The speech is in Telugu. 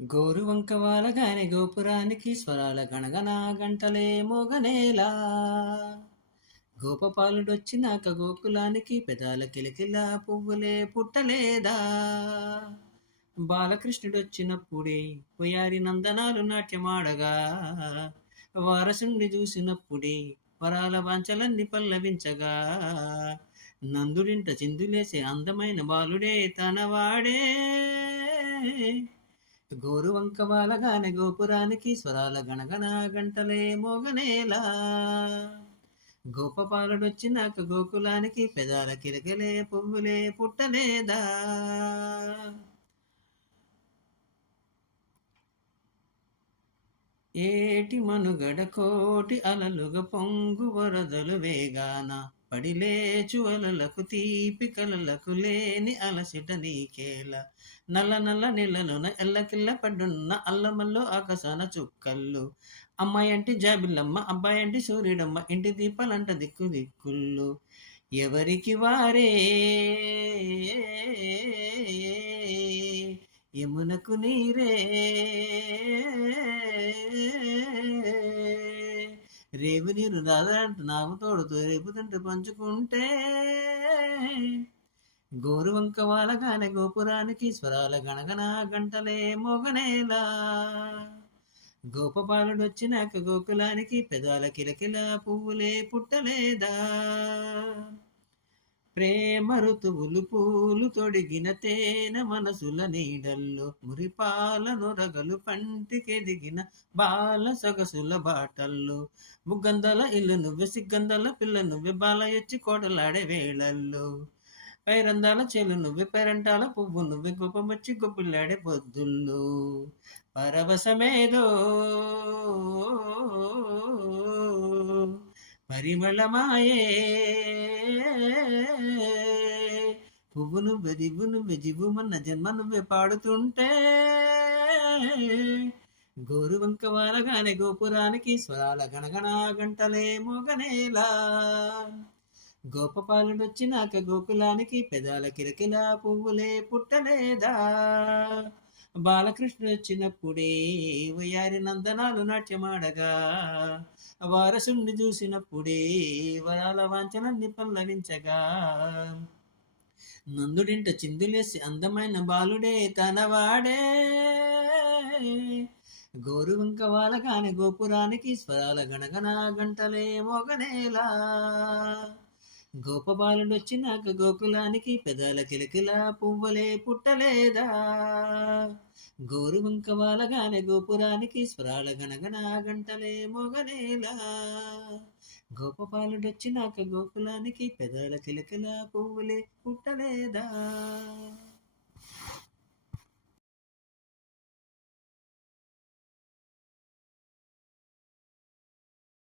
గోరువంక వాలగానే గోపురానికి స్వరాల గణగణ గంటలే మోగనేలా. గోపపాలుడొచ్చినాక గోకులానికి పెదాల కిలకిల పువ్వులే పుట్టలేదా. బాలకృష్ణుడొచ్చినప్పుడే పొయారి నందనాలు నాట్యమాడగా, వారసుని చూసినప్పుడే వరాల వాంచలన్నీ పల్లవించగా, నందుడింట చిందులేసే అందమైన బాలుడే తనవాడే. గోరువంక వాలగానే గోపురానికి స్వరాల గణగణ గంటలే మోగనేలా. గోపపాలుడొచ్చినాక గోకులానికి పెదాల కిలకిలే పువ్వులే పుట్టలేదా. ఏటి మనుగడ కోటి అలలుగా పొంగు వరదలు వేగాన, పడిలేచు అలలకు తీపి కలలకు లేని అలసిట నీకేలా. నల్ల నల్ల నీళ్ళలోన ఎల్లకిల్ల పడ్డున్న అల్లమల్లో ఆకాశాన చుక్కళ్ళు, అమ్మాయంటి జాబిల్లమ్మ అబ్బాయంటి సూర్యుడమ్మ, ఇంటి దీపాలంట దిక్కు దిక్కుళ్ళు ఎవరికి వారే. యమునకు నీరే రేవు నీరు దాదాంటూ నాకు తోడుతూ రేపుతుంటే పంచుకుంటే. గోరువంక వాలగానే గోపురానికి స్వరాల గణగణ గంటలే మోగనేలా. గోపపాలుడొచ్చినాక గోకులానికి పెదాల కిలకిల పువ్వులే పుట్టలేదా. ప్రేమ ఋతువులు పూలు తొడిగిన తేన మనసుల నీడల్లో, మురిపాల నొరగలు పంటికెదిగిన బాల సొగసుల బాటల్లో, ముగ్గందల ఇల్లు నువ్వే సిగ్గందల పిల్ల నువ్వే బాల ఎచ్చి కోడలాడే వేళల్లో, పైరందాల చెలు నువ్వే పెరంటాల పువ్వు నువ్వే గోపమొచ్చి గొబ్బిలాడే పొద్దుల్లో, పరవశమేదో పరిమళమాయే. పువ్వు నువ్వే దివ్వు నువ్వే జివ్వుమన్న జన్మ నువ్వే పాడుతుంటే. గోరువంక వాలగానే గోపురానికి స్వరాల గణగణ గంటలే మోగనేలా. గోపపాలుడొచ్చినాక గోకులానికి పెదాల కిలకిల పువ్వులే పుట్టలేదా. బాలకృష్ణుడొచ్చినప్పుడే వయారి నందనాలు నాట్యమాడగా, వారసుని చూసినప్పుడే వరాల వాంఛలన్నీ పల్లవించగా, నందుడింట చిందులేసి అందమైన బాలుడే తనవాడే. గోరువంక వాలగానే గోపురానికి స్వరాల గణగణ గంటలే మోగనేలా. గోపబాలుడొచ్చినాక గోకులానికి పెదాల కిలకిల పువ్వులే పుట్టలేదా. గోరువంక వాలగానే గోపురానికి స్వరాల గణగణ గంటలే మోగనేలా. గోపపాలుడొచ్చినాక గోకులానికి పెదాల కిలకిల పువ్వులే పుట్టలేదా.